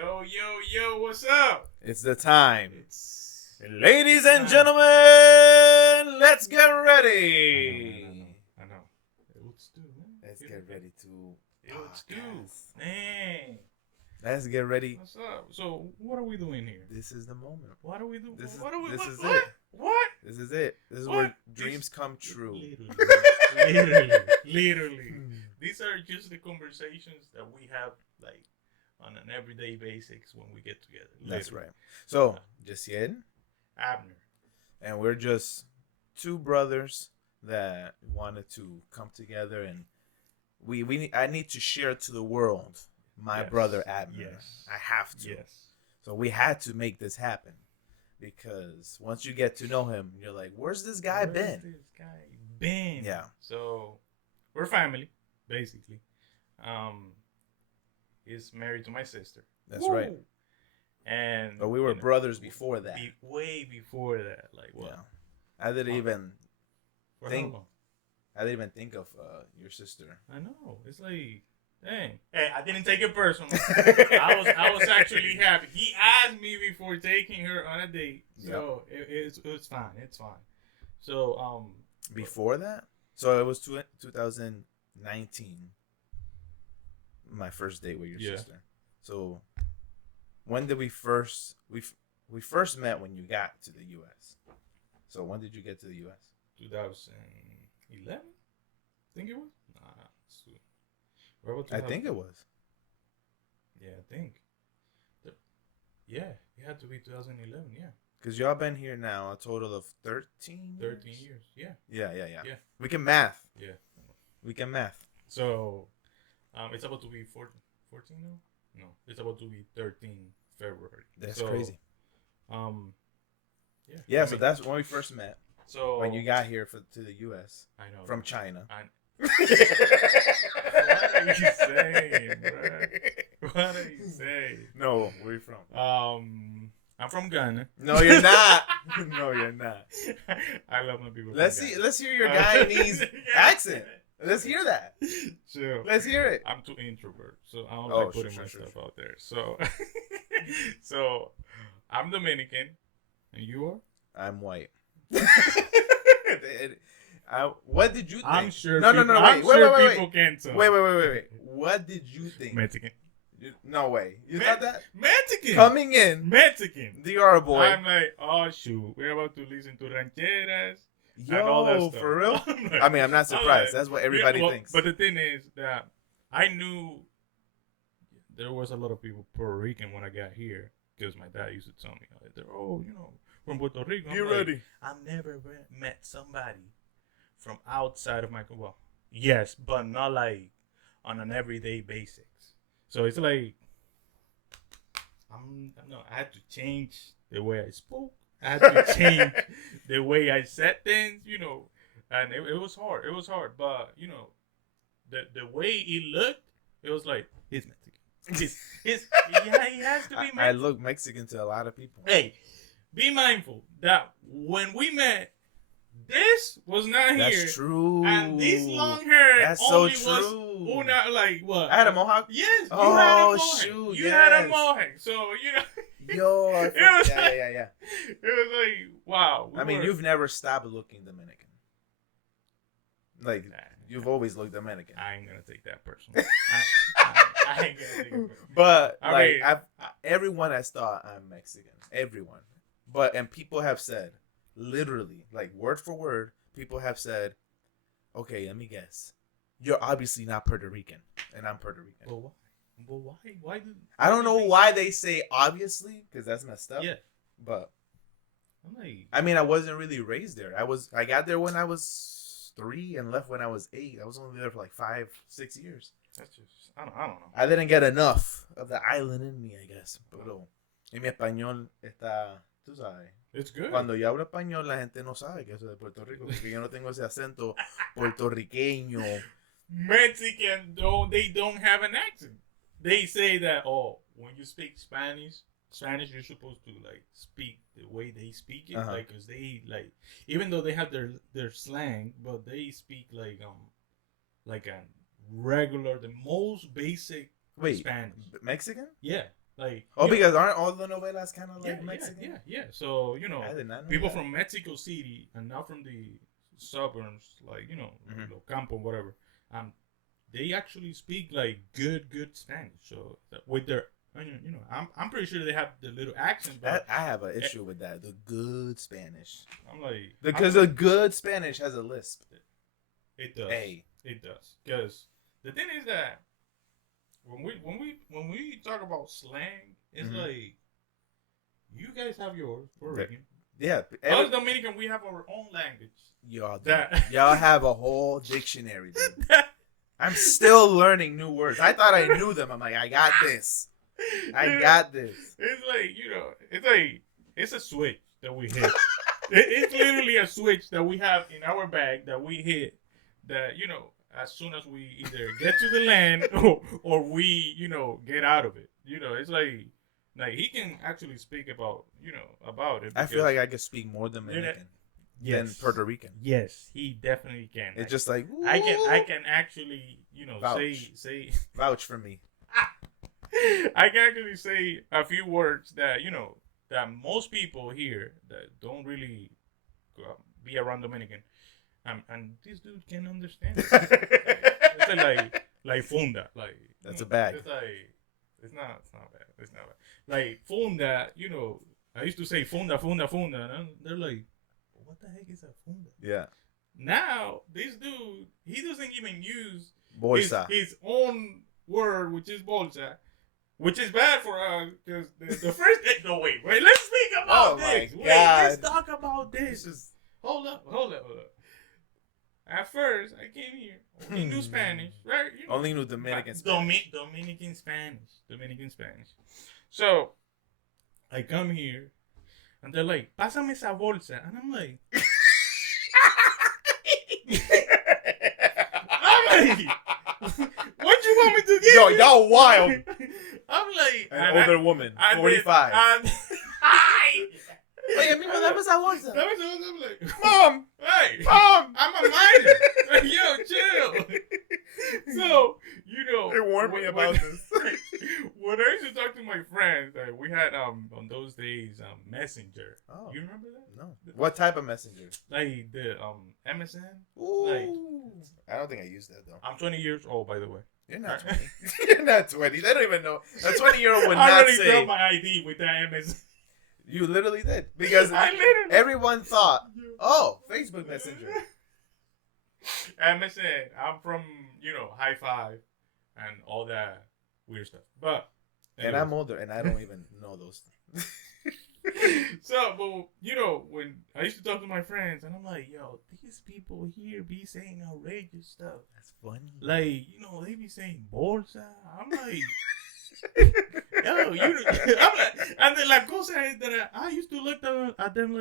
Yo, yo, yo, what's up? It's the time. Ladies Ladies and gentlemen, let's get ready. I know. Let's do, man. Let's get ready to Let's do. podcast. Man. Let's get ready. What's up? So, what are we doing here? This is the moment. What are we doing? This is what are we, this what, is what? it. What? This is it. This is What? where dreams come true. Literally. These are just the conversations that we have, like, on an everyday basis when we get together. That's Literally. right. So, Jehziel, Abner. and we're just two brothers that wanted to come together, and I need to share to the world my Yes. brother Abner. Yes. I have to. Yes. So we had to make this happen, because once you get to know him, you're like, where's this guy been? This guy been? Yeah. So we're family, basically. He's married to my sister. That's Woo! right. And But we were brothers before that. way before that. Like what? Yeah. I didn't even For think- how long? I didn't even think of your sister. I know. It's like, dang. Hey, I didn't take it personal. I was actually happy. He asked me before taking her on a date, so it's fine. It's fine. So Before that? So it was 2019. My first date with your sister. So when did we first met when you got to the US? So when did you get to the US? 2011, I think it was. Nah, we're about to I have- think it was. Yeah, I think. Yeah, it had to be 2011. Yeah, Because y'all been here now a total of 13 13 years. Yeah, Yeah. Yeah. We can math. yeah. We can math. So, it's about to be 14 now. No, it's about to be 13 February. That's So, crazy. Yeah. Yeah, I so mean, that's when we first met. so When you got here to the US I know from China. What are you saying, bro? What are you saying? No, where you from? I'm from Ghana. No, you're not. No, you're not. I love my people. Let's from see. Ghana. Let's hear your Guyanese accent. Let's hear that. Sure. Let's hear it. I'm too introvert, so I don't Oh, like putting sure, my sure, stuff sure. out there. So, so I'm Dominican, and you are. I'm white. What did you think? I'm sure. No, people, no, no. I'm Wait, sure wait, people can tell. wait. What did you think? Mexican. No way. You thought that? Mexican. Coming in, Mexican. the R boy. I'm like, oh shoot, we're about to listen to rancheras. Yo, and all that stuff. for real? I'm like- I mean, I'm not surprised. like, That's what everybody well, thinks. But the thing is that I knew there was a lot of people Puerto Rican when I got here, because my dad used to tell me, they're from Puerto Rico. I'm like, I've never met somebody from outside of my well, yes, but not like on an everyday basis. So it's like I had to change the way I spoke. I had to change the way I said things, and it was hard. It was hard, but the way it looked, it was like he's Mexican. He has to be Mexican. I look Mexican to a lot of people. Hey, be mindful that when we met, this was not here. That's true. And this long hair That's only so was true. like what? I had a mohawk. Yes, you Oh, had a mohawk. shoot, You had a yes. mohawk. So, Yo, It was like- yeah. it was like, wow. I mean, you've never stopped looking Dominican. Like, you've always looked Dominican. I ain't going to take that personally. I ain't going to take it personally. But I like, mean- everyone has thought I'm Mexican. Everyone. And people have said, literally, like word for word, people have said, okay, let me guess. You're obviously not Puerto Rican, and I'm Puerto Rican. Well, why? Why did I don't know why they say obviously, because that's messed up. Yeah. But I'm like, I mean, I wasn't really raised there. I got there when I was 3 and left when I was 8. I was only there for like 5-6 years. that's just, I don't know. I didn't get enough of the island in me, I guess. Pero en mi español está, tú sabes. It's good. Cuando yo hablo español, la gente no sabe que eso es de Puerto Rico, porque yo no tengo ese acento puertorriqueño. Mexican, though, they don't have an accent. They say that, when you speak Spanish, you're supposed to like speak the way they speak it, Uh-huh. like, cause they like, even though they have their slang, but they speak like a regular, the most basic Wait, Spanish. Mexican? Yeah, Like, because aren't all the novelas kind of like Mexican? Yeah. So, you know, I did not know people that. from Mexico City and not from the suburbs, like, you know, Lo Campo, whatever, they actually speak like good Spanish. So with their, you know, I'm pretty sure they have the little accent. But I have an issue with that. The good Spanish. I'm like, because the good Spanish has a lisp. It does. Hey, it does. Because the thing is that when we talk about slang, it's like you guys have yours, Puerto Rican. Yeah. Us Dominican, we have our own language. Y'all have a whole dictionary, dude. I'm still learning new words. I thought I knew them. I'm like, I got this. I got this. It's like, you know, it's a switch that we hit. It's literally a switch that we have in our bag that we hit. That, you know, as soon as we either get to the land or we, you know, get out of it. You know, it's like he can actually speak about it. I feel like I could speak more Dominican than Puerto Rican. Yes, he definitely can. It's just like, ooh, I can actually, you know, say vouch for me. I can actually say a few words that, you know, that most people here that don't really be around Dominican. And this dude can understand. It's like funda, like that's a bag. It's like it's not bad. Like funda, you know, I used to say funda, and they're like, what the heck is a funda? Yeah. Now this dude, he doesn't even use bolsa, his own word, which is bolsa, which is bad for us because the first. No, wait. Let's speak about this. Wait, let's talk about this. Hold up. At first, I came here. Only knew Spanish, right? You know, only knew Dominican Spanish. Dominican Spanish. So, I come here, and they're like, "Pásame esa bolsa," and I'm like, "What you want me to get?" Yo, y'all wild. I'm like, an older woman, 45. Oye, amigo, dame esa bolsa. I'm like, Mom! Hey! Mom! I'm a minor! Like, yo, chill! So, you know... They warned me about this. When I used to talk to my friends, we had, on those days, Messenger. Oh. You remember that? No. What type of messenger? Like, the, MSN? Ooh. Like, I don't think I used that, though. I'm 20 years old, by the way. You're not 20. You're not 20. They don't even know. A 20-year-old would not say... I already dropped my ID with that MSN. You literally did. Because everyone thought, oh, Facebook Messenger. MSN. I'm from, you know, High Five and all that weird stuff. But anyways. And I'm older, and I don't even know those things. So, but, you know, when I used to talk to my friends, and I'm like, yo, these people here be saying outrageous stuff. That's funny. Like, you know, they be saying bolsa. I'm like... Yo, I'm like, and then la cosa is that I used to look at them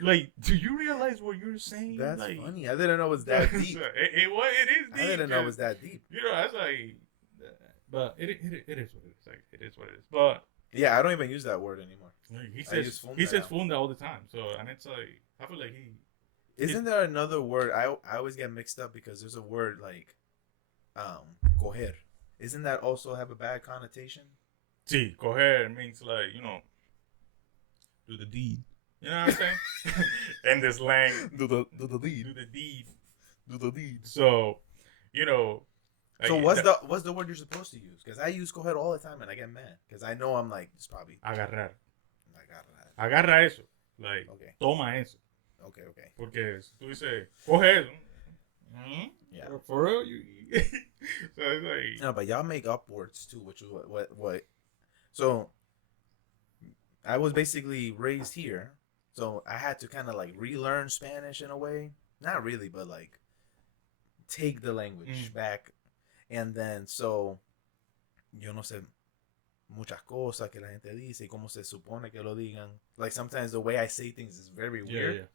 like, do you realize what you're saying? That's like, funny. I didn't know it was that deep. It is deep. I didn't know it was that deep. You know, that's like, but it is what it is. Like, it is what it is. But yeah, I don't even use that word anymore. He says funda all the time. So, and it's like, I feel like Isn't there another word? I always get mixed up because there's a word like, coger. Isn't that also have a bad connotation? Sí, coger means like, you know, do the deed. You know what I'm saying? In this slang. Do the deed. Do the deed. Do the deed. So, you know. So what's the word you're supposed to use? Because I use coger all the time and I get mad. Because I know I'm like, it's probably. Agarrar. Agarra eso. Like, okay. Toma eso. Okay. Porque si tú dices, coge eso. Mm-hmm. Yeah. For real? So it's like... No, but y'all make up words too, which is what. So, I was basically raised here, so I had to kind of like relearn Spanish in a way. Not really, but like take the language back, and then so yo no sé muchas cosas que la gente dice y cómo se supone que lo digan. Like sometimes the way I say things is very weird. Yeah.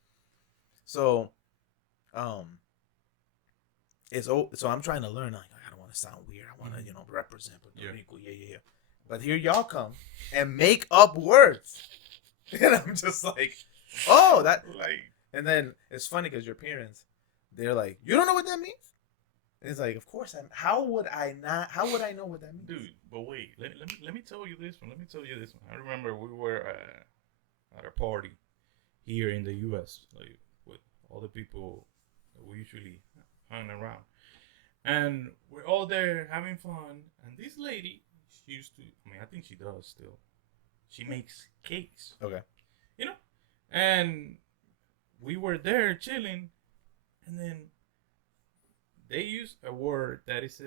So, so I'm trying to learn. Like, I don't want to sound weird. I want to, represent Puerto Rico. Yeah. But here y'all come and make up words, and I'm just like, oh, that like. And then it's funny because your parents, they're like, you don't know what that means. It's like, of course I'm. How would I not? How would I know what that means? Dude, but wait, let me tell you this one. Let me tell you this one. I remember we were at a party here in the U.S. like with all the people that we usually hang around, and we're all there having fun. And this lady, she used to. I mean, I think she does still. She makes cakes. Okay. You know, and we were there chilling, and then they use a word that is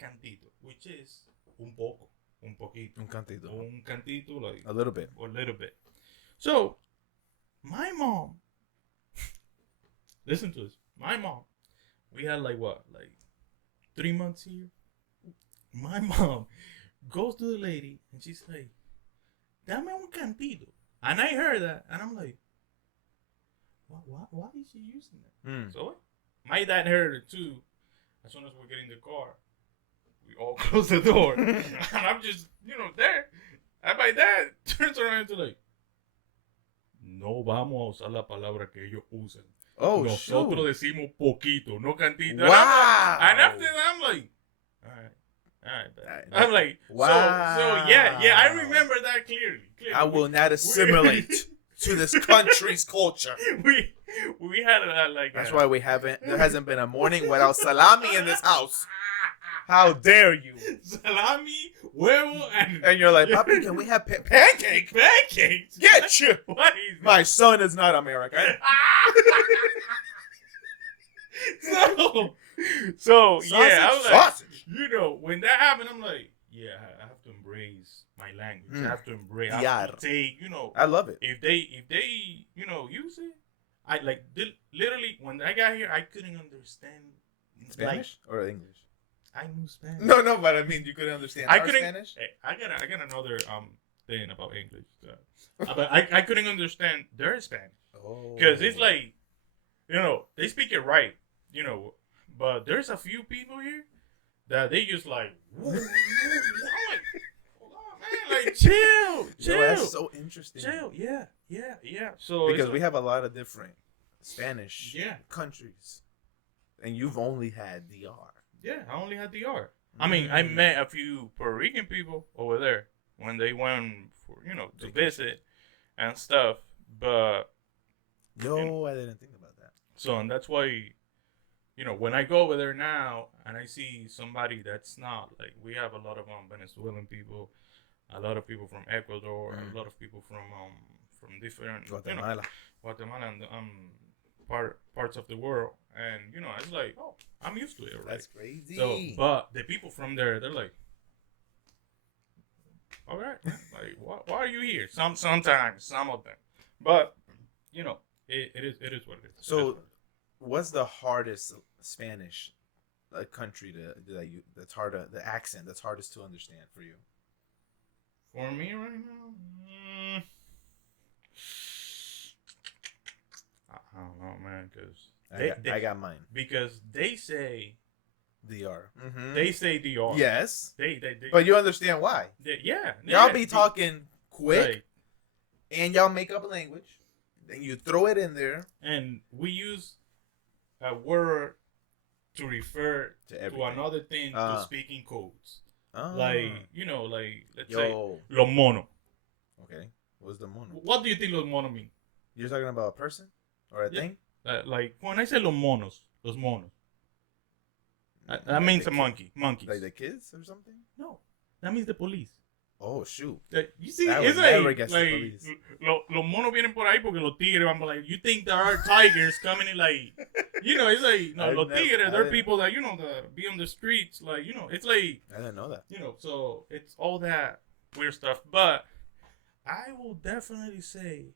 cantito, which is un poco, un poquito, un cantito, like a little bit, or a little bit. So, my mom, listen to this. My mom, we had like 3 months here. My mom goes to the lady and she's like, "Dame un cantito," and I heard that, and I'm like, why is she using that? So my dad heard it too. As soon as we get in the car, we all close the door. And I'm just, there. And my dad turns around to like, no vamos a usar la palabra que ellos usan. Oh, Nosotros decimos poquito, no cantito. Wow. And after that, I'm like, all right. I'm like, wow. So yeah, I remember that clearly. I will not assimilate to this country's culture. We had That's why there hasn't been a morning without salami in this house. How dare you? Salami, huevo, and you're like, Papi, can we have pancakes? Pancakes? Get you! What is that? My son is not American. So yeah, I was like, sausage. When that happened, I'm like, yeah, I have to embrace my language. I have to embrace. I have to take, I love it. If they use it, I like literally when I got here, I couldn't understand Spanish or English. I knew Spanish. No, but I mean, you couldn't understand Spanish. I got another thing about English, but I couldn't understand their Spanish because it's like, they speak it right, but there's a few people here that they just like, hold on, man, like chill. That's so interesting. Chill, yeah. So because we have a lot of different Spanish countries, and you've only had DR. Yeah, I only had DR. I mean, I met a few Puerto Rican people over there when they went for to visit and stuff. But I didn't think about that. So, and that's why, when I go over there now and I see somebody that's not like, we have a lot of Venezuelan people, a lot of people from Ecuador, a lot of people from different Guatemala and parts of the world, and it's like, oh, I'm used to it, right? That's crazy. So, but the people from there, they're like, all right, like, why are you here? Sometimes, some of them, but it is what it is. So, what's the hardest Spanish country that's harder, the accent that's hardest to understand for you? For me right now, I don't know, man, because I got mine. Because they say DR. Mm-hmm. They say DR. Yes. They but you understand why? Y'all be talking quick, right, and y'all make up a language, then you throw it in there, and we use a word to refer to another thing to speaking codes. Like, let's say los monos. Okay. What's the mono? What do you think los monos mean? You're talking about a person or a thing? Like, when I say los monos. That means a monkeys. Like the kids or something? No. That means the police. Oh, shoot. You see, it's like los monos vienen por ahí porque los tigres van like, you think there are tigers coming in like, it's like, no, los tigres, they're people that, that be on the streets, like, it's like. I didn't know that. So it's all that weird stuff. But I will definitely say,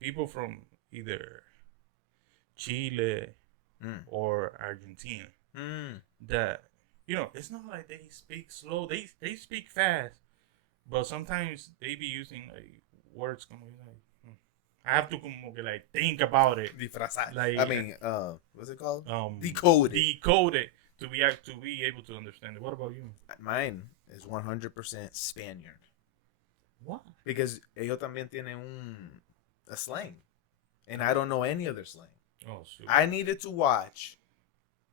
people from either Chile or Argentina that, it's not like they speak slow. They speak fast, but sometimes they be using like words como like, I have to like think about it. Disfrazar. Like, I mean, what's it called? Decode it to be able to understand it. What about you? Mine is 100% Spaniard. Why? Because ellos también tienen a slang, and I don't know any other slang. Oh, shoot. I needed to watch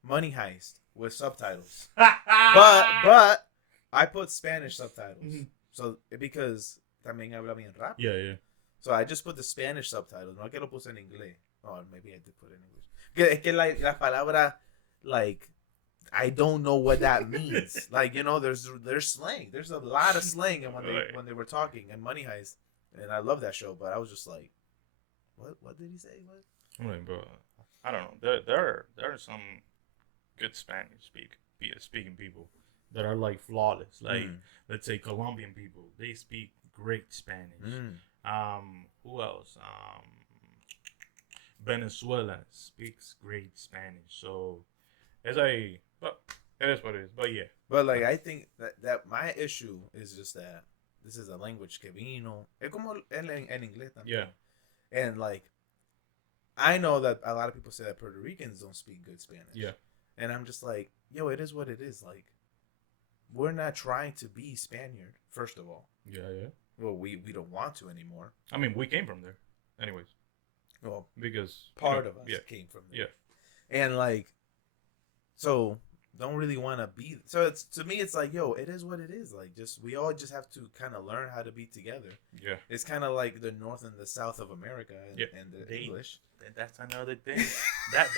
Money Heist with subtitles. but I put Spanish subtitles. Mm-hmm. So, because también habla bien rápido. Yeah. So I just put the Spanish subtitles. No que lo puse en inglés. Oh, maybe I did put it in English. Es que la palabra, like, I don't know what that means. Like, you know, there's slang. There's a lot of slang when they were talking in Money Heist. And I love that show, but I was just like, what did he say? What? I'm like, bro, I don't know. There are some good Spanish speaking people that are like flawless. Like, let's say Colombian people, they speak great Spanish. Who else? Venezuela speaks great Spanish. So but it is what it is. But yeah. But like, I think that my issue is just that this is a language que vino. Es como en inglés también. Yeah. And like, I know that a lot of people say that Puerto Ricans don't speak good Spanish. Yeah. And I'm just like, yo, it is what it is. Like, we're not trying to be Spaniard, first of all. Yeah. Well, we don't want to anymore. I mean, we came from there, anyways. Well, because part of us came from there. Yeah. And like, so don't really want to be. So it's, to me, it's like, yo, it is what it is. Like, we all just have to kind of learn how to be together. Yeah. It's kind of like the North and the South of America and the English. That's another thing. that's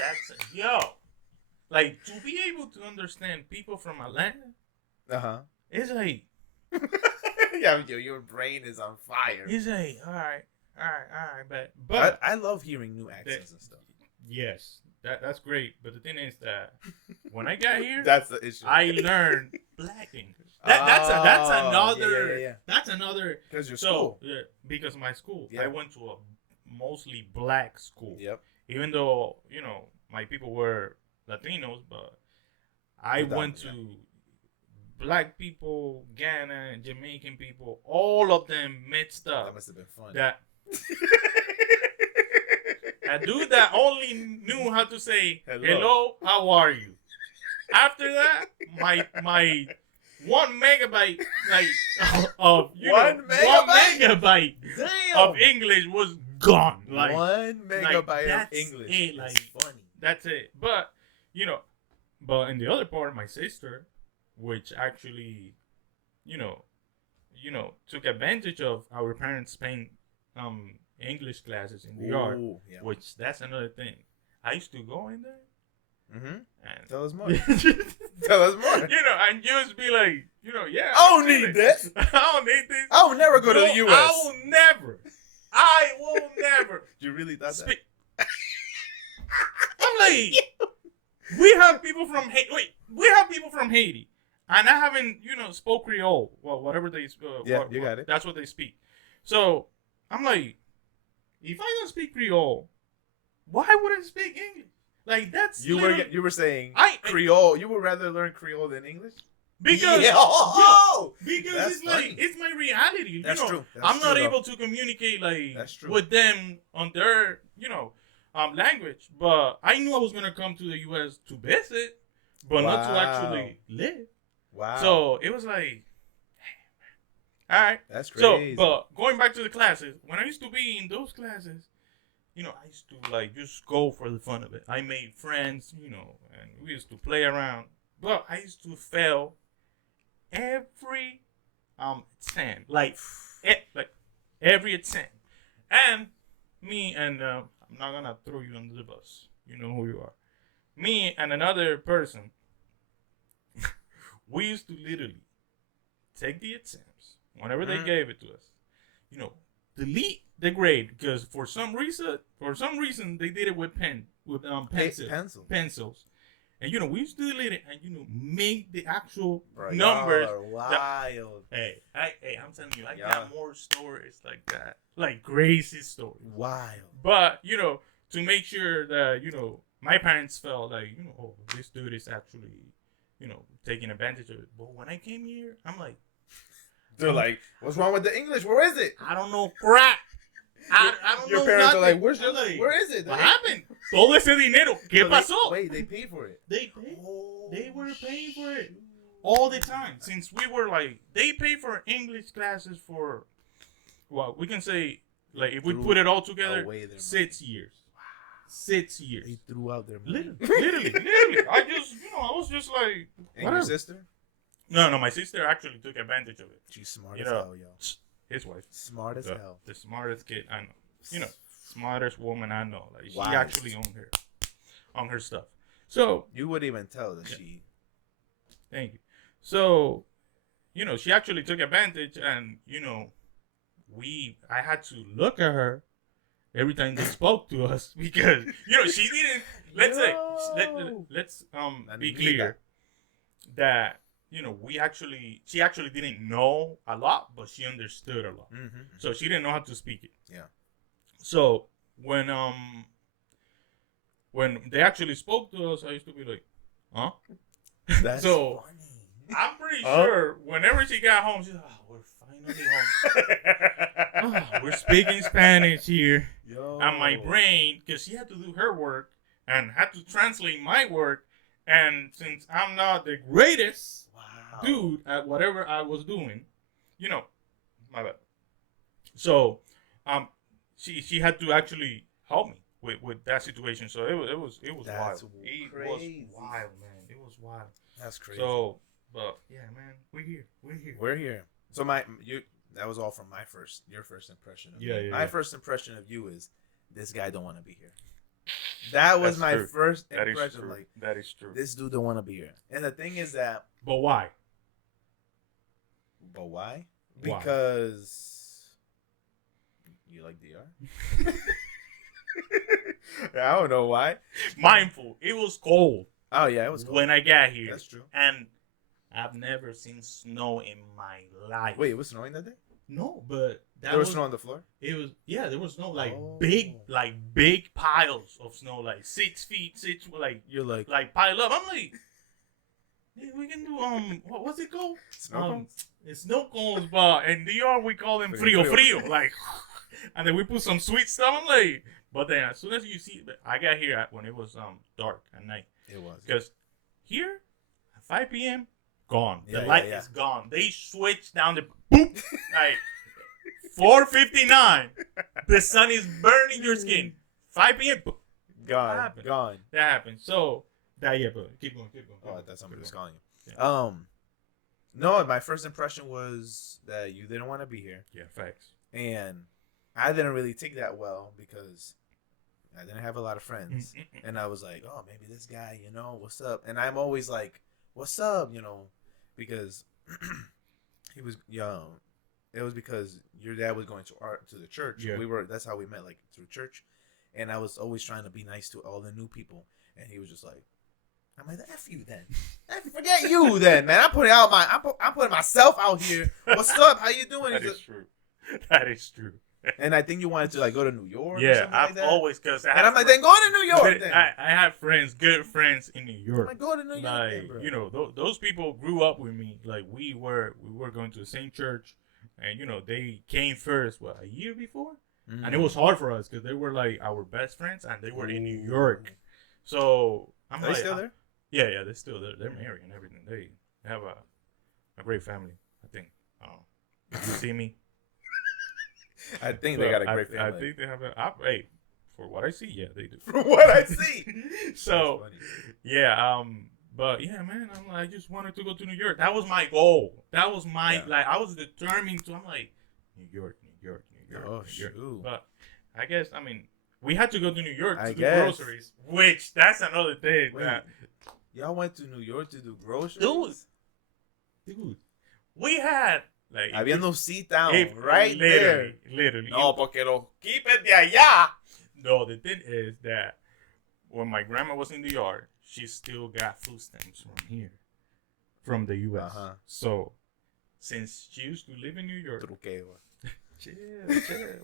like, to be able to understand people from Atlanta. It's like. Yeah, your brain is on fire. It's like, all right, but I love hearing new accents and stuff. Yes, that's great. But the thing is that when I got here, that's the issue. I learned Black English. That's another. Yeah. That's another. Because your school. Yeah, because my school. Yeah. I went to a mostly Black school. Yep. Even though my people were Latinos, but I went to Black people, Ghana, Jamaican people, all of them mixed up. That must have been fun. A dude that only knew how to say hello, how are you? After that, my 1 megabyte of 1 megabyte of English was gone. Like 1 megabyte of English. It, like, funny. That's it. But but in the other part, my sister, which actually, took advantage of our parents paying English classes in the yard, which that's another thing. I used to go in there. And tell us more. Tell us more. And just be like, yeah. I don't need this. I don't need this. I will never go to the U.S. I will never. You really thought that? I'm like, we have people from Haiti. And I haven't, spoke Creole. Well, whatever they you got it. That's what they speak. So I'm like, if I don't speak Creole, why would I speak English? Like, that's you were saying Creole. You would rather learn Creole than English? Because that's it's like, it's my reality. That's true. I'm not able to communicate with them on their language, but I knew I was gonna come to the U.S. to visit, but not to actually live. Wow. So it was like, all right. That's crazy. So, but going back to the classes, when I used to be in those classes, I used to just go for the fun of it. I made friends, and we used to play around. But I used to fail every exam, like every exam. And me and I'm not gonna throw you under the bus. You know who you are. Me and another person. We used to literally take the exams whenever they gave it to us. Delete the grade because for some reason they did it with pencils. And we used to delete it and make the actual numbers. Wild. Hey, I'm telling you, I got more stories like that, like crazy stories. Wild. But to make sure that my parents felt like oh, this dude is actually taking advantage of it. But when I came here, I'm like, they're like, what's wrong with the English? Where is it? I don't know crap. I don't know. Your parents nothing. are like, where is it? What happened? Todo ese dinero. ¿Qué pasó? Wait, they paid for it. They paid. They were paying for it all the time. Since we were they paid for English classes for, well, we can say, if we put it all together, 6 years. 6 years. They threw out their money. Literally. I was just like, and your sister? No, my sister actually took advantage of it. She's smart as hell, yo. His wife. Smart as hell. The smartest kid I know. Smartest woman I know. Like, she Wise. actually on her stuff. So you wouldn't even tell that she. Thank you. So, she actually took advantage, and I had to look at her every time they spoke to us because she didn't. Let's say let's be clear that she actually didn't know a lot, but she understood a lot. Mm-hmm. So she didn't know how to speak it. Yeah. So when they actually spoke to us, I used to be like, huh? That's so funny. I'm pretty sure whenever she got home, she's like, oh, we're finally home. We're speaking Spanish here. Yo. And my brain, because she had to do her work and had to translate my work. And since I'm not the greatest dude at whatever I was doing, my bad. So, she had to actually help me with that situation. So it was That's wild. Crazy. It was wild, man. It was wild. That's crazy. So, but yeah, man, we're here. So that was all from your first impression of me. My first impression of you is this guy don't want to be here. That was my first impression. Like, that is true. This dude don't want to be here. And the thing is that. But why? Because you like DR? I don't know why. Mindful. It was cold. Oh yeah, it was cold when I got here. That's true. And I've never seen snow in my life. Wait, it was snowing that day? No, but there was snow on the floor. It was there was snow big piles of snow, like 6 feet, you're like pile up. I'm like, hey, we can do what's it called? Snow cones. It's snow cones, but in DR we call them frio, like, and then we put some sweet stuff. I'm like, but then as soon as you see, I got here when it was dark at night. It was because here at 5 p.m. gone. The light is gone. They switched down the boop like 4:59. The sun is burning your skin. 5 p.m. Boop. Gone. That happened. So but keep going. Oh, I thought somebody was calling you. Yeah. No, my first impression was that you didn't want to be here. Yeah, facts. And I didn't really take that well because I didn't have a lot of friends. And I was like, oh, maybe this guy, what's up? And I'm always like, what's up, because he was young. It was because your dad was going to the church. Yeah. That's how we met, like through church. And I was always trying to be nice to all the new people. And he was just like, I'm like, F you then. Forget you then, man. I'm putting myself out here. What's up? How you doing? That is true. That is true. And I think you wanted to like go to New York. Yeah, I've always because I'm like, then go to New York. Then I have good friends in New York. I'm like, go to New York. Like, bro. Those people grew up with me. Like we were going to the same church, and they came first. A year before, and it was hard for us because they were like our best friends, and they were in New York. So Are they still there? Yeah, they're still there. They're married and everything. They have a great family, I think. If you see me. I think they got a great family. I think they have hey, for what I see, yeah, they do. For what I see. So, yeah, but yeah, man, I just wanted to go to New York. That was my goal. That was my, I was determined to, I'm like, New York. Oh, shoot. But I guess, we had to go to New York to do groceries, which that's another thing. Wait, y'all went to New York to do groceries? Dude, we had, like, habiendo sit-down right there. Literally. No, porque lo quipen de allá. No, the thing is that when my grandma was in the yard, she still got food stamps from here, from the U.S. So, since she used to live in New York, chill.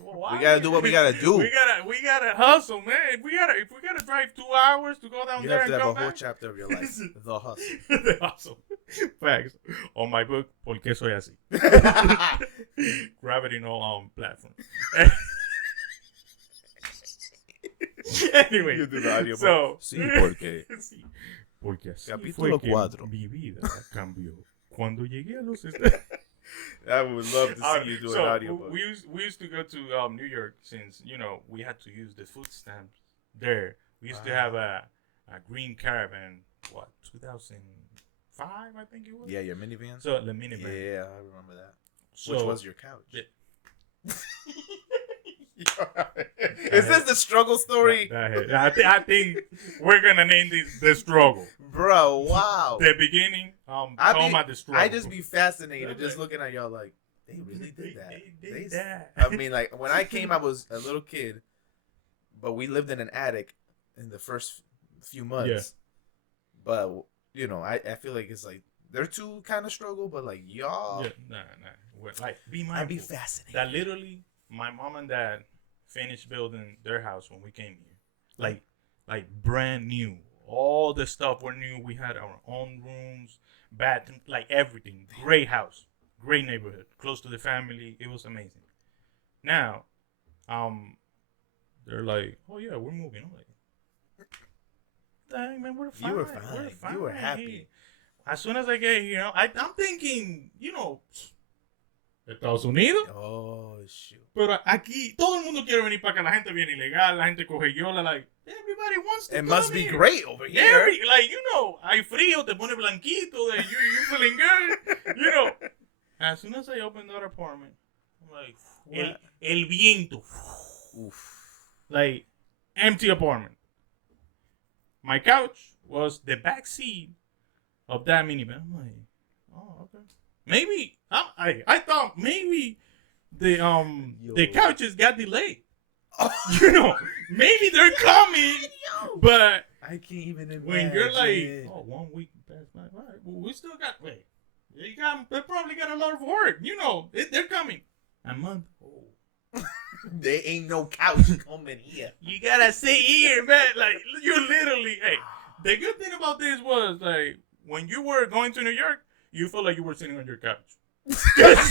Well, we gotta do what we gotta do. We gotta hustle, man. If we gotta drive 2 hours to go down there and come back. You have to have a whole chapter of your life. The hustle. The hustle. Facts. On my book, ¿Por qué soy así? Gravity no platform. Anyway, you do the audio so, sí, porque. Sí, porque así Capítulo fue 4. Que mi vida cambió cuando llegué a los I would love to see you do an audiobook. We used to go to New York since we had to use the food stamps there. We used to have a green Caravan. What 2005, I think it was. Yeah, your minivan. So the minivan. Yeah, I remember that. So, which was your couch? Is this the struggle story? I think we're gonna name this the struggle, bro. Wow. The beginning. The struggle. I just be fascinated just looking at y'all like they really did that. They did that. I mean, like when I came, I was a little kid, but we lived in an attic in the first few months. Yeah. But you know, I feel like it's like they're two kind of struggle, but like y'all. Yeah, nah. Like be mindful. I'd be fascinated. That literally. My mom and dad finished building their house when we came here. Like brand new. All the stuff were new. We had our own rooms, bathroom, like everything. Great house. Great neighborhood. Close to the family. It was amazing. Now, they're like, oh yeah, we're moving. I'm like, dang man, we're fine. You were fine. We're fine. You were happy. As soon as I get here, I'm thinking, Estados Unidos. Oh, shoot. Pero aquí todo el mundo quiere venir para acá. La gente viene ilegal. La gente coge yola. Like, everybody wants to It come must be here. great over here. Hay frío, te pone blanquito. You feeling good. As soon as I opened that apartment, I'm like, el viento. Oof. Like, empty apartment. My couch was the back seat of that minivan. I'm like, oh, okay. Maybe I thought maybe the couches got delayed. Maybe they're coming, but I can't even imagine. When you're like, 1 week passed by, all right, well, we still got they probably got a lot of work. They're coming. A month. Oh. There ain't no couch coming here. You gotta sit here, man. Like you literally. Hey, the good thing about this was like when you were going to New York. You felt like you were sitting on your couch. Because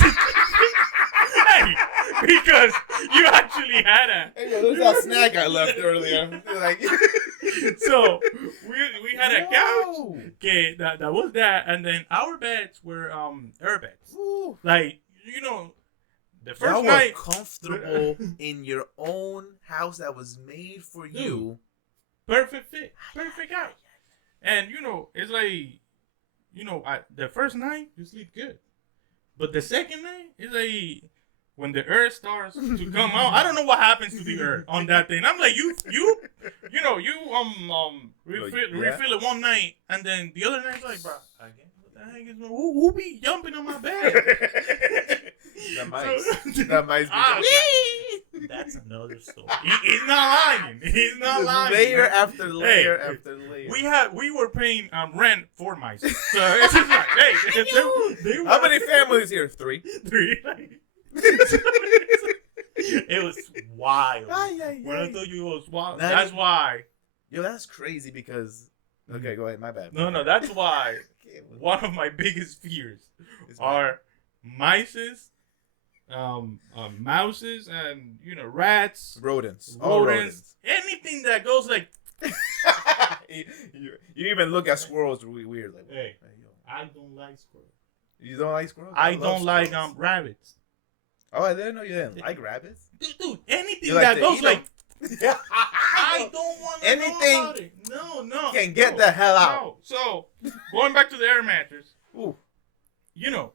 you actually had a... Hey, yo, there's that snack I left earlier. Like, so, we had a couch. Okay, that was that. And then our beds were air beds. Ooh. Like, the first y'all night... were comfortable in your own house that was made for you. Perfect fit. Perfect couch. And, it's like... the first night, you sleep good. But the second night, is like, when the earth starts to come out, I don't know what happens to the earth on that thing. I'm like, refill it one night, and then the other night's like, bro, again, what the heck is who be jumping on my bed? That might be. That's another story. He's not lying. He's not lying. Layer after layer after layer. We were paying rent for mice. So it's just like, hey, how many families here? 3. 3. It was wild. When I told you it was wild, that's why. Yo, that's crazy because. Okay, go ahead. My bad. No, that's why. One of my biggest fears are mices. Mouses and rats, rodents, anything that goes like. you even look at squirrels really weird. Like, hey, I don't like squirrels. You don't like squirrels? I don't like rabbits. Oh, I didn't know you didn't like rabbits. Dude, anything that goes like. I don't want to anything. Know about it. No. Can get the hell out. No. So going back to the air mattress. Ooh. It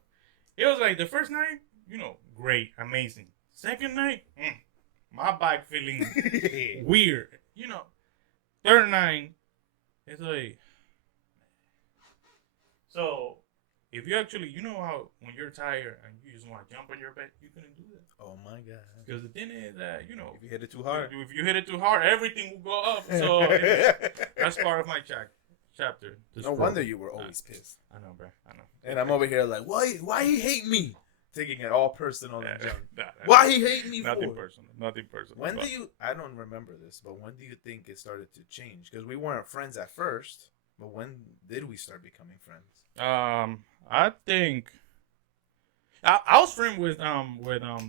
was like the first night. Great, amazing. Second night, my back feeling weird. Third night, it's like. So, if you actually, how when you're tired and you just want to jump on your bed, you couldn't do that. Oh my god! Because the thing is that if you hit it too hard, everything will go up. So that's part of my chapter. No wonder you were always pissed. I know, bro. I know. And I'm over here like, why he hate me? Taking it all personal and junk. Nah. Why he hate me Nothing for? Nothing personal. When do you... I don't remember this, but when do you think it started to change? Because we weren't friends at first, but when did we start becoming friends? I think... I was friends with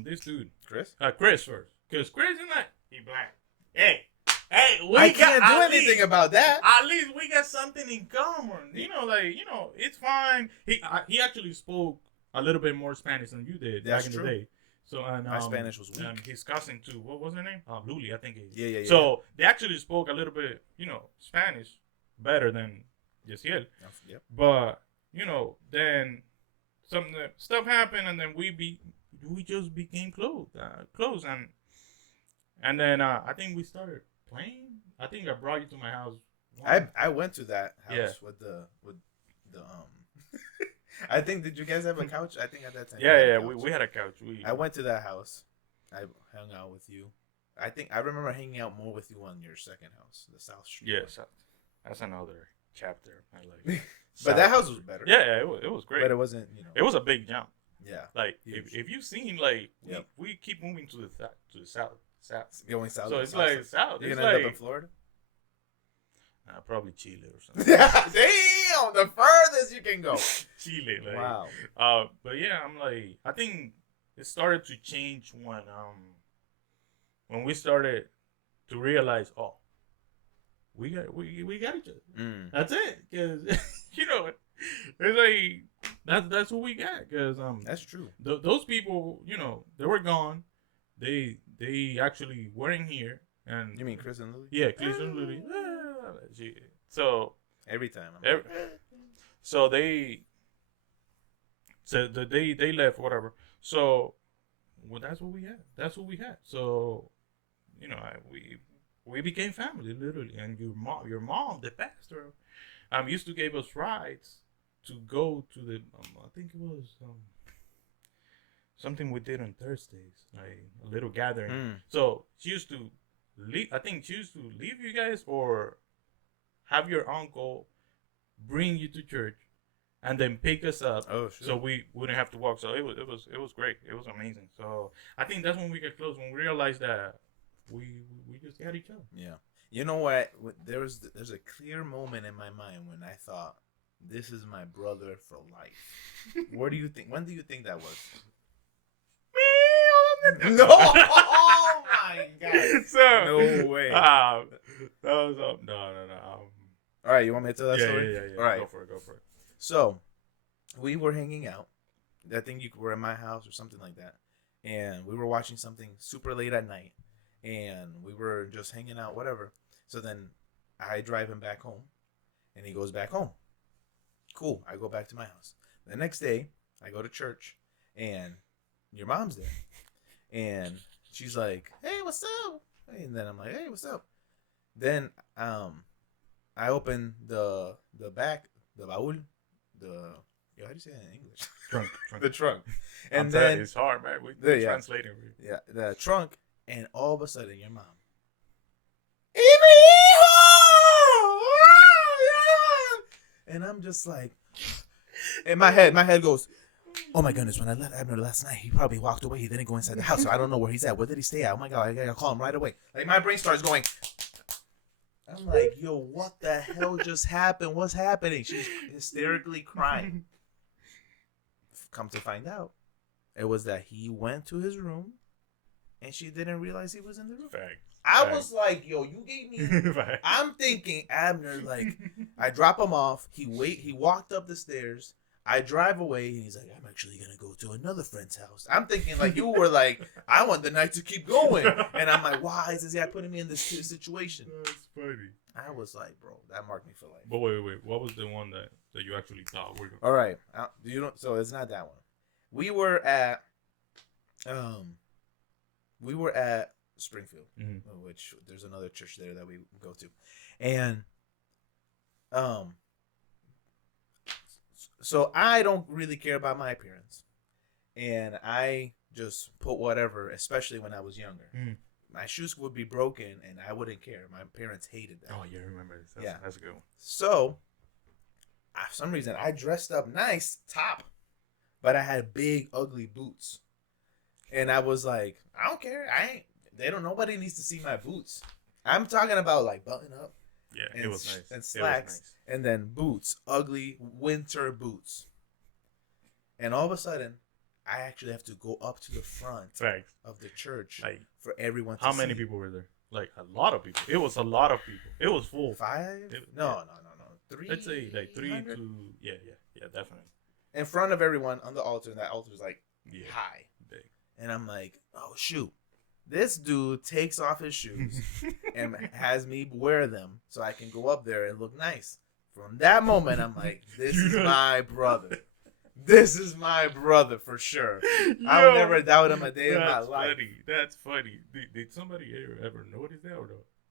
this dude. Chris? Chris first. Because Chris is not... He black. Hey, I can't do anything about that. At least we got something in common. It's fine. He actually spoke a little bit more Spanish than you did back in the day. So and my Spanish was weak. And his cousin too. What was her name? Luli, I think. Yeah. So they actually spoke a little bit, Spanish better than Jehziel. Yep. But then stuff happened, and then we just became close, and then I think we started playing. I think I brought you to my house. I went to that house with the I think, did you guys have a couch? I think at that time. Yeah, we had a couch. I went to that house. I hung out with you. I think I remember hanging out more with you on your second house, the South Street. Yes, that's another chapter. I like. But that house was better. Yeah, it was great. But it wasn't, It was a big jump. Yeah. Like if you've seen we keep moving to the south. Going south. So it's like south. You're it's gonna like, end up in Florida? Probably Chile or something. Damn, the furthest you can go. Chile, like, wow. But yeah, I'm like, I think it started to change when we started to realize, we got each other. That's it, because it's like that's what we got. Because that's true. Those people, they were gone. They actually weren't here. And you mean Chris and Lily? Yeah, Chris and Lily. So every time. So they left, whatever. So that's what we had. That's what we had. So we became family, literally. And your mom, the pastor, used to give us rides to go to the I think it was something we did on Thursdays, like a little gathering. So she used to leave. I think she used to leave you guys or have your uncle bring you to church and then pick us up. Oh, sure. So we wouldn't have to walk. So it was great. It was amazing. So I think that's when we got close, when we realized that we just got each other. Yeah. You know what? There's a clear moment in my mind when I thought, this is my brother for life. Where do you think? When do you think that was? No! Oh my god! So, no way. That was no. All right, you want me to tell that story? Yeah. All right, go for it. So, we were hanging out. I think you were in my house or something like that, and we were watching something super late at night, and we were just hanging out, whatever. So then, I drive him back home, and he goes back home. Cool. I go back to my house. The next day, I go to church, and your mom's there. And she's like, hey, what's up? And then I'm like, hey, what's up? Then I open the back, the baúl, how do you say that in English? Trunk. The trunk. And then it's hard, man. We're translating. Yeah, the trunk, and all of a sudden your mom. And I'm just like, and my head goes, oh my goodness, when I left Abner last night, he probably walked away. He didn't go inside the house, so I don't know where he's at. Where did he stay at? Oh my god, I gotta call him right away. Like, my brain starts going. I'm like, yo, what the hell just happened? What's happening? She's hysterically crying. Come to find out, it was that he went to his room, and she didn't realize he was in the room. I was like, yo, you gave me. I'm thinking Abner, like, I drop him off. He walked up the stairs. I drive away, and he's like, I'm actually going to go to another friend's house. I'm thinking, like, you were like, I want the night to keep going. And I'm like, why is this guy putting me in this situation? That's funny. I was like, bro, that marked me for life. But wait. What was the one that you actually thought were going to... All right. So it's not that one. We were at Springfield, which there's another church there that we go to. And so I don't really care about my appearance, and I just put whatever, especially when I was younger. My shoes would be broken, and I wouldn't care. My parents hated that. Oh, you remember this. That's a good one. So, for some reason, I dressed up nice, top, but I had big, ugly boots. And I was like, I don't care. Nobody needs to see my boots. I'm talking about, like, button up. Yeah, it was nice. And slacks. Nice. And then boots. Ugly winter boots. And all of a sudden, I actually have to go up to the front of the church, like, for everyone to see. How many people were there? Like, a lot of people. It was a lot of people. It was full. 5? No. 3. Let's say, like, 3 to... Yeah, definitely. In front of everyone on the altar, and that altar is, like, high. Big. And I'm like, oh, shoot. This dude takes off his shoes and has me wear them so I can go up there and look nice. From that moment, I'm like, this is my brother. This is my brother for sure. I would never doubt him a day in my life. That's funny. Did somebody ever notice that or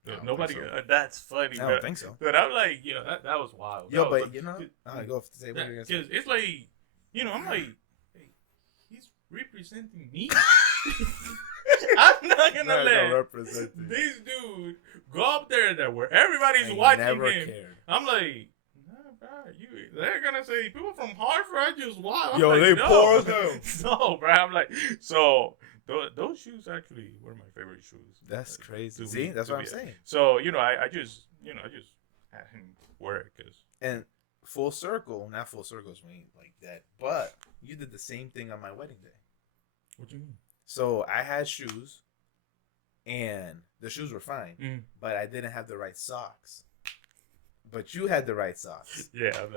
no? Nobody. So. That's funny. I don't think so. But I'm like, that was wild. Yo, but you know, I go to say what you're gonna say. Because it's like, I'm like, hey, he's representing me. I'm not gonna let this dude go up there where everybody's watching him. Cared. I'm like, nah, bro, they're gonna say people from Hartford. I just watch. Yo, like, they poor as hell. No, bro. I'm like, so those shoes actually were my favorite shoes. That's crazy. See, that's what I'm saying. So I just had him wear it because. And full circle, not full circles, we ain't like that. But you did the same thing on my wedding day. What you mean? So I had shoes, and the shoes were fine, but I didn't have the right socks. But you had the right socks. Yeah, I'm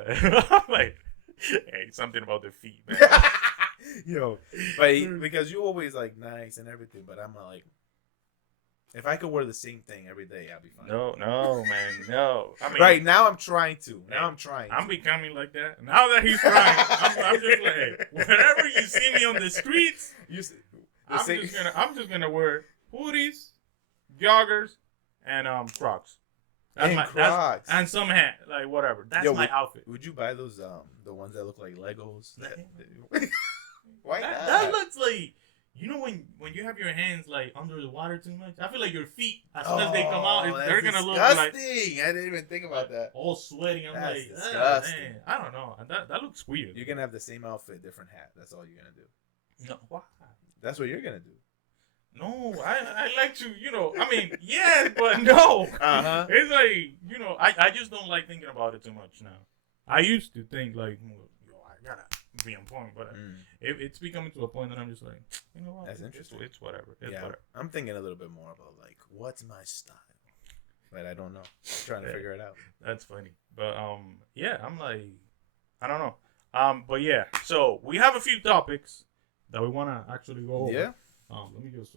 like, hey, something about the feet, man. Yo, but because you always like nice and everything, but I'm like, if I could wear the same thing every day, I'd be fine. No, man, no. I mean, right now I'm trying to. I'm becoming like that. Now that he's trying, I'm just like, hey, whenever you see me on the streets, I'm just gonna wear hoodies, joggers, and Crocs. Crocs and some hat, like whatever. That's my outfit. Would you buy those the ones that look like Legos? Why not? That looks like, when you have your hands like under the water too much. I feel like your feet, as soon as they come out, they're gonna look like. I didn't even think about that. All sweaty. I'm that's like, disgusting. Man, I don't know. That looks weird. You're gonna have the same outfit, different hat. That's all you're gonna do. No, why? That's what you're gonna do. No, I like to, I mean, yes, but no. It's like, I just don't like thinking about it too much now. I used to think like, I gotta be on point, but it's becoming to a point that I'm just like, you know what? That's interesting. It's whatever. Whatever. I'm thinking a little bit more about like, what's my style? But I don't know. I'm trying to figure it out. That's funny. But yeah, I'm like, I don't know. But yeah, so we have a few topics that we want to actually go over. Yeah. Let me just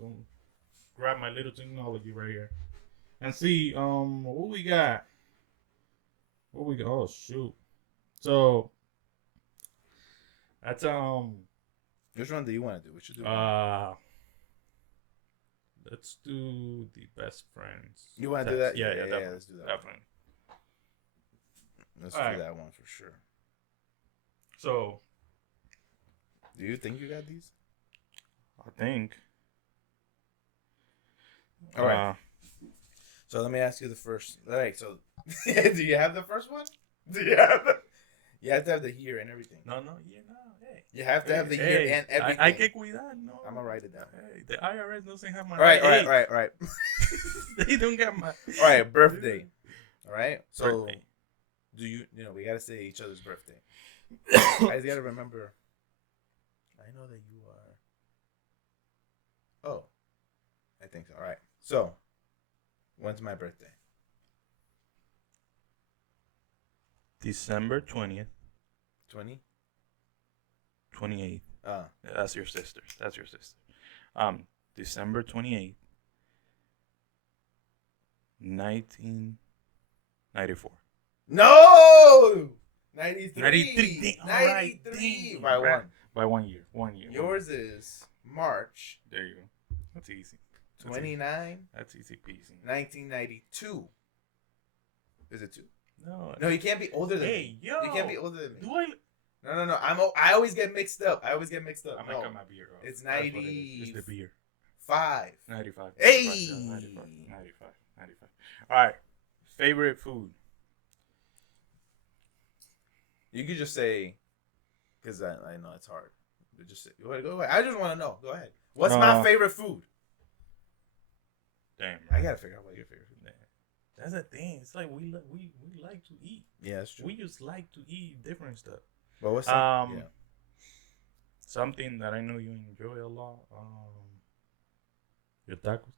grab my little technology right here and see what we got. Oh shoot! So that's Which one do you want to do? We should do. Let's do the best friends. You want to do that? Yeah. Let's do that. Definitely. Let's do that one for sure. So, do you think you got these? I think. All right. So let me ask you the first. All right. So, do you have the first one? Do you have the? You have to have the year and everything. No. Yeah, no. Hey. You have to have the year and everything. I can't cuidar. No. I'm gonna write it down. Hey, the IRS doesn't have my. All right. They don't get my. All right. Birthday. All right. So, birthday. Do you we gotta say each other's birthday. I just gotta remember. I know that you are. Oh, I think so. All right. So, when's my birthday? December 20th. 20? 28th. That's your sister. December 28th. 1994. No! 93. 93. 93. By one. By 1 year. Yours is March. There you go. That's easy. 29. That's easy peasy. 1992. Is it 2? No, you can't be older than me. Yo. You can't be older than me. Do I? No. I always get mixed up. I'm making my beer. It's 90. It's the beer. 5. 95. Hey. 95. All right. Favorite food. You could just say, because I know it's hard. Just say, go ahead. I just want to know. Go ahead. What's my favorite food? Damn. I gotta figure out what your favorite food is. That's the thing. It's like we like to eat. Yeah, that's true. We just like to eat different stuff. But what's something that I know you enjoy a lot? Your tacos.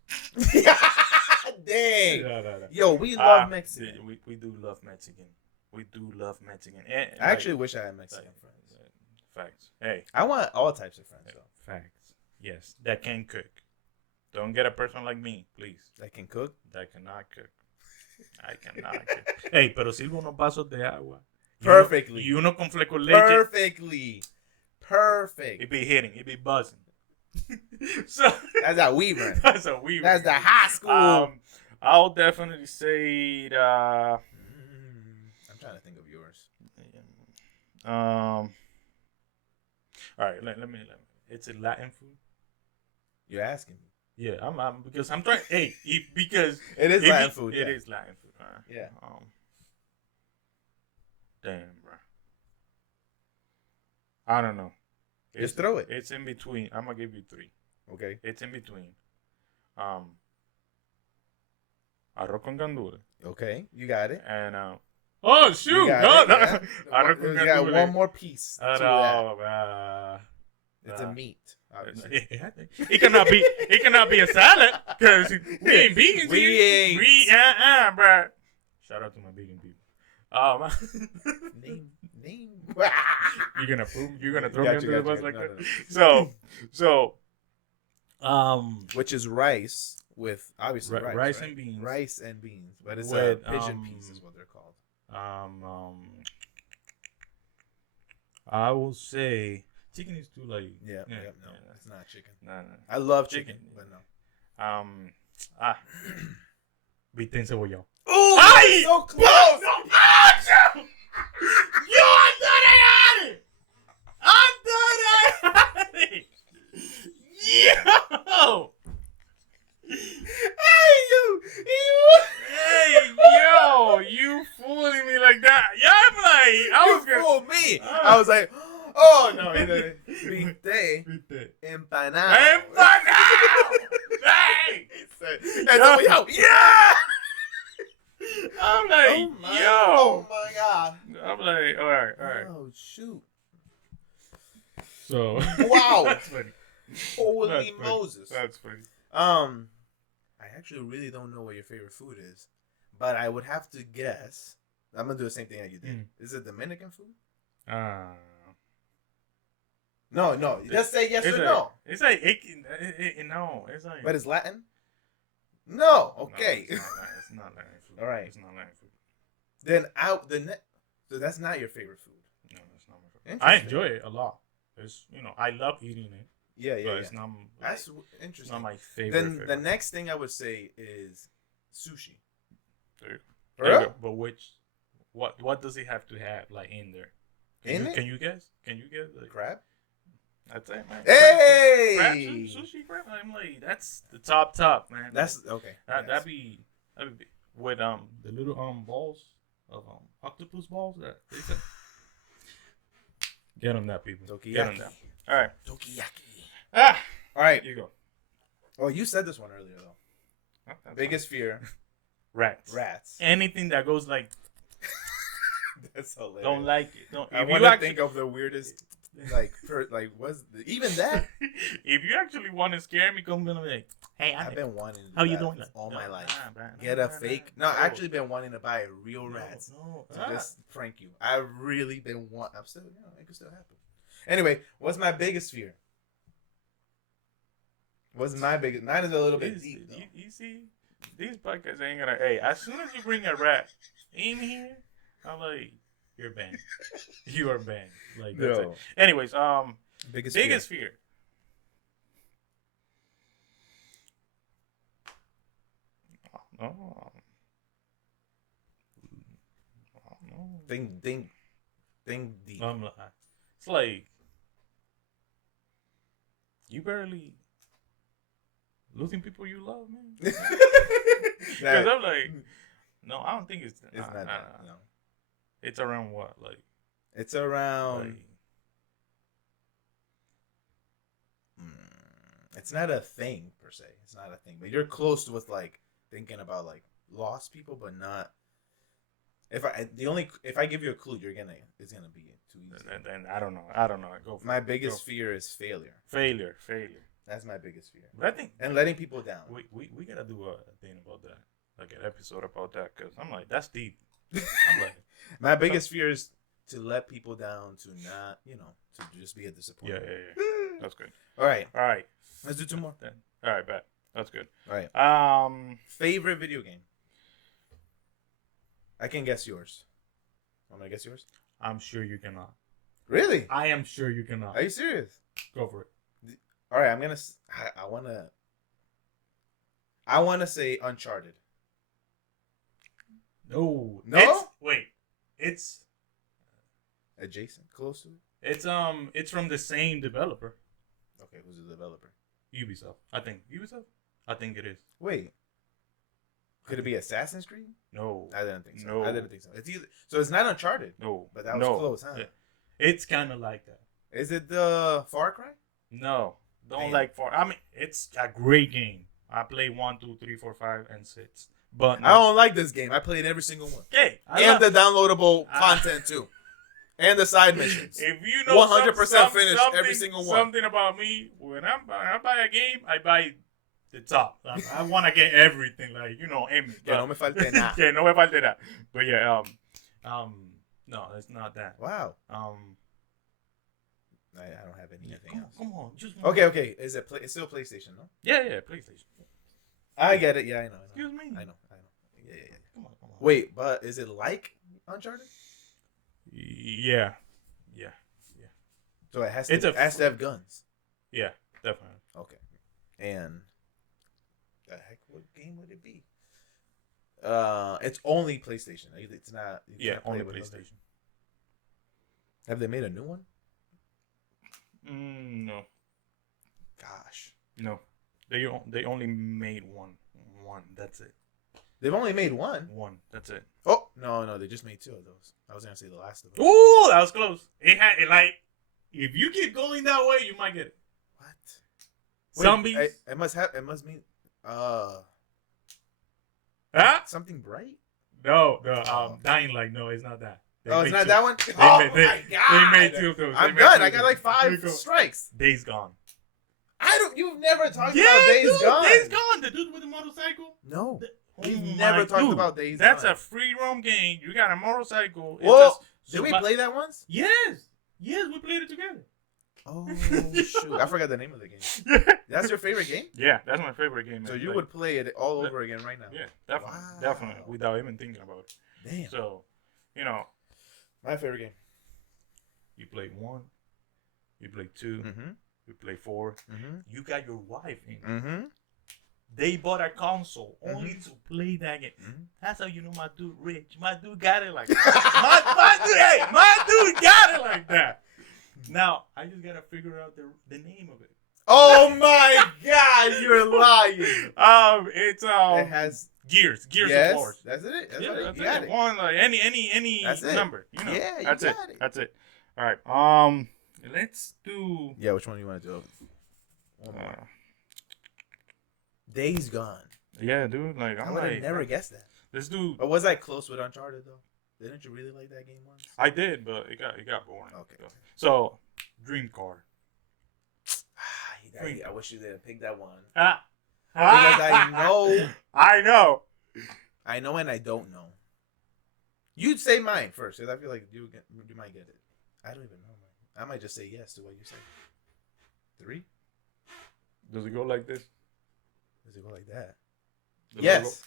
Dang. No. Yo, we love Mexican. We do love Mexican. We do love Mexican. And, I actually wish I had Mexican friends. Facts. Hey. I want all types of friends, though. Facts. Yes, that can cook. Don't get a person like me, please. That can cook? That cannot cook. I cannot cook. Hey, pero sirvo unos vasos de agua. Perfectly. Y uno con fleco leche. Perfectly. Perfect. It be hitting. It be buzzing. So that's how we run. That's how we run. That's the high school. I'll definitely say I'm trying to think of yours. All right, let me. It's a Latin food. You're asking me. Yeah, I'm because I'm trying. Hey, because it is Latin food. It is Latin food. Yeah. Damn, bro. I don't know. Just throw it. It's in between. I'm gonna give you 3. Okay. It's in between. Arroz con gandules. Okay, you got it. And oh shoot! No. We got one more piece. It's a meat. Obviously. It cannot be a salad because we ain't vegans. We ain't. Bro. Shout out to my vegan people. Name. You're gonna throw me under the bus like that. No. So, which is rice with obviously rice, rice right? and beans. Rice and beans, but it's with, pigeon peas is what they're called. I will say chicken is too like no, it's not chicken. No. I love chicken, but no. Viste encebollado. Oh, so close! No. Yo, I thought I had it. Yo! Hey, yo! You fooling me like that? Yeah, I'm like, you fooled me. I was like, oh no, viste empanado. Hey! Yeah! I'm like, oh my god. I'm like, all right. Oh shoot. So wow. That's funny. Holy Moses. That's funny. I actually really don't know what your favorite food is, but I would have to guess. I'm gonna do the same thing that you did. Is it Dominican food? No. Just say yes or no. It's like no. It's like. But it's Latin. No. Okay. No, it's not Latin food. All right. It's not Latin food. Then so that's not your favorite food. No, that's not my favorite. I enjoy it a lot. It's I love eating it. Yeah. But it's not. That's interesting. It's not my favorite. Then the next thing I would say is sushi. But what does it have to have like in there? Can you guess? Like, crab? That's it, man. Hey! Crab, sushi, crab. I'm like, that's the top, man. That's okay. That'd be with the little balls of octopus balls that they said. Get them that, people. Dokiyaki. Get them that. All right. Dokiyaki. All right. You go. Oh, you said this one earlier though. Biggest fear. Rats. Anything that goes like. That's hilarious. Don't like it. Don't. I want to think of the weirdest. Even that? If you actually want to scare me, come be like, hey, I've been wanting to how you doing all my life. Get a fake. No, I've actually been wanting to buy real rats to just prank you. I've really been I'm still, it could still happen. Anyway, what's my biggest fear? Mine is a little bit deep. You see, these podcasts ain't gonna. Hey, as soon as you bring a rat in here, I'm like, you're banned. You are banned. Like that's it. Anyways, biggest fear. No. Think deep. It's like you barely losing people you love, man. Because I'm like, no, I don't think it's not that. No. It's around what? Like, it's around. Like, it's not a thing per se. It's not a thing, but you're close with like thinking about like lost people, but not. If I give you a clue, it's gonna be too easy. Then I don't know. Go for my biggest fear is failure. Failure. That's my biggest fear. But I think and letting people down. We gotta do a thing about that, like an episode about that, because I'm like that's deep. I'm like my biggest fear is to let people down, to not, to just be a disappointment. Yeah. That's good. All right. Let's do 2 more. All right, bet. That's good. All right. Favorite video game. I can guess yours. I'm gonna guess yours. I'm sure you cannot. Really? I am sure you cannot. Are you serious? Go for it. All right. I wanna say Uncharted. No. Wait. It's adjacent, close to it. It's from the same developer. Okay, who's the developer? Ubisoft. I think it is. Wait. Could it be Assassin's Creed? No. I didn't think so. No. I didn't think so. It's either so it's not Uncharted. No. But that was close, huh? Yeah. It's kind of like that. Is it the Far Cry? No. Don't like Far. I mean, it's a great game. I played 1, 2, 3, 4, 5, and 6. But no. I don't like this game. I played every single one. Hey, the downloadable content too. And the side missions. If you know 100% finished every single one. Something about me, when I buy a game, I buy the top. I want to get everything, like, you know, Emmy. Que no me falte nada. Que no me falte nada. But yeah, no, it's not that. Wow. I don't have anything else. Come on, just okay. Is it it's still PlayStation, no? Yeah, PlayStation. I get it. Yeah, I know. Excuse me. I know. Yeah. Come on. Wait, but is it like Uncharted? Yeah. So it has to have guns. Yeah, definitely. Okay. And the heck, what game would it be? It's only PlayStation. It's not. Only PlayStation. Have they made a new one? No. Gosh. No. They only made one. That's it. They've only made one. That's it. Oh no! They just made 2 of those. I was gonna say the last of them. Ooh, that was close. It like, if you keep going that way, you might get it. What? Zombies. It must mean. Huh? Something bright. No. Dying Light. No, it's not that. It's not that one. My God! They made 2 of those. I'm done. I got like 5 strikes. Days Gone. You've never talked about Days Gone. Days Gone. The dude with the motorcycle. No. We've never talked about Days Gone. That's a free roam game. You got a motorcycle. Did we play that once? Yes, we played it together. Oh shoot! I forgot the name of the game. That's your favorite game? Yeah, that's my favorite game. So you would play it all over again right now? Yeah, definitely, without even thinking about it. Damn. So, you know, my favorite game. You play 1, you play 2, mm-hmm. you play 4. Mm-hmm. You got your wife in. Mm-hmm. They bought a console only to play that game. Mm-hmm. That's how you know my dude rich. My dude got it like that. my dude got it like that. Now, I just got to figure out the name of it. Oh my God, you're lying. It has Gears yes, of War. That's it. That's it. You got it. One, like any number. You know. Yeah, that's it. It. That's it. All right. Let's do. Yeah, which one do you want to do? Days Gone. Yeah, dude. Like I would have never guessed that. Let's do. But was I close with Uncharted though? Didn't you really like that game once? I did, but it got boring. Okay. So, Dream Car. I wish you didn't pick that one. Because I know. I know. I know, and I don't know. You'd say mine first, because I feel like you might get it. I don't even know mine. I might just say yes to what you say. 3? Does it go like this? Does it go like that? Does yes.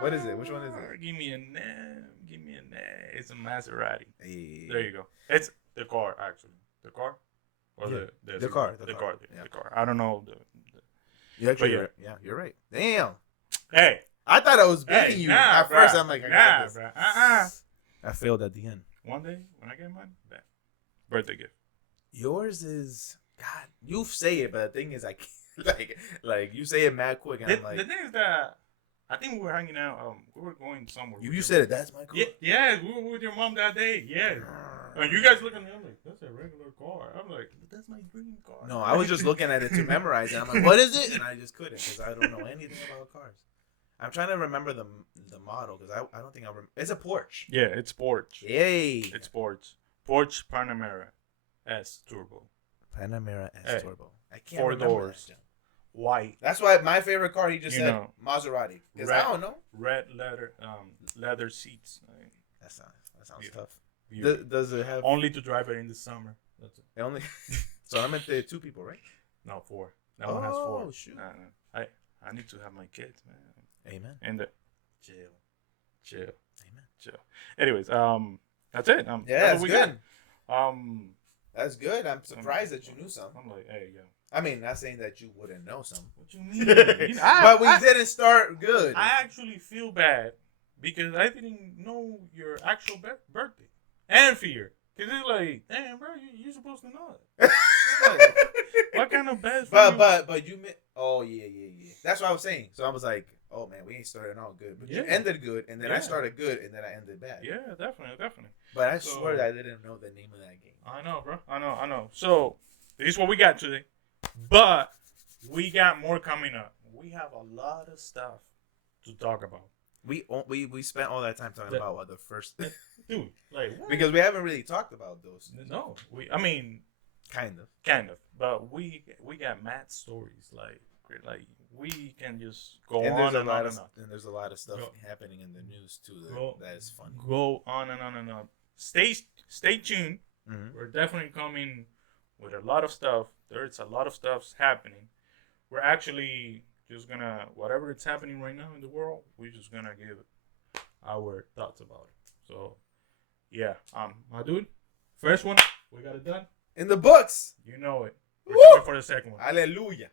What is it? Which one is it? Give me a name. Give me a name. It's a Maserati. Hey. There you go. It's the car, actually. The car? Or the car. The car. The car. I don't know. You're right. Damn. Hey. I thought I was beating you. At first, I'm like, I got this. I failed at the end. One day, when I get mine, birthday gift. Yours is, God, you say it, but the thing is, I can't, like you say it mad quick, and I'm like. The thing is that, I think we were hanging out, we were going somewhere. You said it, that's my car? Yeah, we were with your mom that day, yeah. And you guys look at me, I'm like, that's a regular car. I'm like, but that's my dream car. No, I was just looking at it to memorize it. I'm like, what is it? And I just couldn't, because I don't know anything about cars. I'm trying to remember the model, because I don't think I remember. It's a Porsche. Yeah, it's Porsche. Yay. It's Porsche. Porsche Panamera S Turbo. Panamera S Turbo. I can't 4 remember doors. that. White. That's why my favorite car, he just said Maserati. Because I don't know. Red leather seats. That sounds tough. Beautiful. Does it have... Only to drive it in the summer. That's it. Only... Solamente 2 people, right? No, 4. That one has 4. Oh, shoot. I need to have my kids, man. Amen. And chill. Amen. Chill. Anyways, that's it. Yeah, that's good. Got. That's good. I'm surprised that you knew some. I'm like, hey, yo. I mean, not saying that you wouldn't know some. What you mean? But we didn't start good. I actually feel bad because I didn't know your actual birthday and fear. Because it's like, damn, bro, you're supposed to know it. Like, what kind of bad? But you meant. Oh yeah. That's what I was saying. So I was like, oh man, we ain't started out good, but you ended good, and then I started good, and then I ended bad. Yeah, definitely. But I swear that I didn't know the name of that game. I know, bro. I know. So this is what we got today, but we got more coming up. We have a lot of stuff to talk about. We spent all that time talking about the first dude, like what? Because we haven't really talked about those. No, I mean, kind of, but we got mad stories like we can just go and on and on and on. And there's a lot of stuff happening in the news too that is funny. Go on and on and on. Stay tuned. Mm-hmm. We're definitely coming with a lot of stuff. There's a lot of stuff happening. We're actually just gonna, whatever it's happening right now in the world, we're just gonna give our thoughts about it. So, yeah, my dude, first one, we got it done. In the books. You know it. We're coming for the second one. Hallelujah.